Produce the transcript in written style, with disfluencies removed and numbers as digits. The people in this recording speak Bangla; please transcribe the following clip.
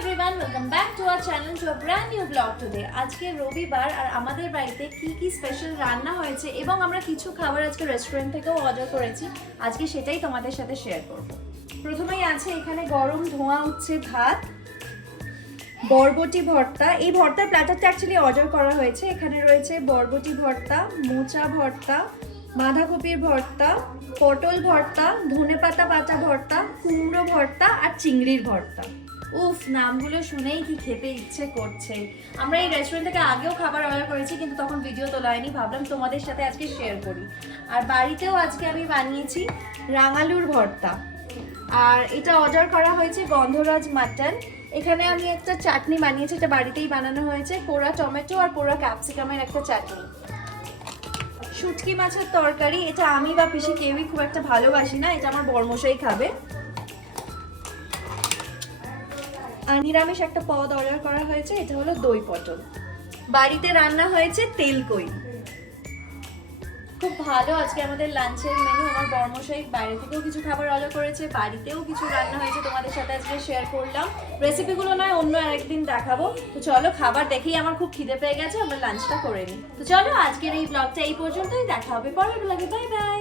everyone, welcome back to our channel to a brand new vlog today. আজকে রবিবার আর আমাদের বাড়িতে কি স্পেশাল রান্না হয়েছে এবং আমরা কিছু খাবার আজকে রেস্টুরেন্ট থেকেও অর্ডার করেছি। আজকে সেটাই তোমাদের সাথে শেয়ার করব। প্রথমেই আছে এখানে গরম ধোঁয়া উঠছে ভাত, বরবটি ভর্তা। এই ভর্তার প্ল্যাটারটা অ্যাকচুয়ালি অর্ডার করা হয়েছে। এখানে রয়েছে বরবটি ভর্তা, মোচা ভর্তা, বাঁধাকপির ভর্তা, পটল ভর্তা, ধনেপাতা বাটা ভর্তা, কুমড়ো ভর্তা আর চিংড়ির ভর্তা। উফ, নামগুলো শুনেই কি খেতে ইচ্ছে করছে। আমরা এই রেস্টুরেন্ট থেকে আগেও খাবার অর্ডার করেছি, কিন্তু তখন ভিডিও তোলা হয়নি, ভাবলাম তোমাদের সাথে আজকে শেয়ার করি। আর বাড়িতেও আজকে আমি বানিয়েছি রাঙালুর ভর্তা, আর এটা অর্ডার করা হয়েছে গন্ধরাজ মাটন। এখানে আমি একটা চাটনি বানিয়েছি, এটা বাড়িতেই বানানো হয়েছে, পোড়া টমেটো আর পোড়া ক্যাপসিকামের একটা চাটনি। শুটকি মাছের তরকারি, এটা আমি বা পিসি কেউই খুব একটা ভালোবাসি না, এটা আমার বরমশাই খাবে। আর নিরামিষ একটা পদ অর্ডার করা হয়েছে, এটা হলো দই পটল। বাড়িতে রান্না হয়েছে তেলকই। খুব ভালো আজকে আমাদের লাঞ্চের মেনু। আমার বরমশাই বাইরে থেকেও কিছু খাবার অর্ডার করেছে, বাড়িতেও কিছু রান্না হয়েছে, তোমাদের সাথে আজকে শেয়ার করলাম। রেসিপিগুলো নয় অন্য আরেকদিন দেখাবো। তো চলো, খাবার দেখেই আমার খুব খিদে পেয়ে গেছে, আমরা লাঞ্চটা করে নিই। তো চলো, আজকের এই ব্লগটা এই পর্যন্তই, দেখা হবে পরের ব্লগে। Bye bye.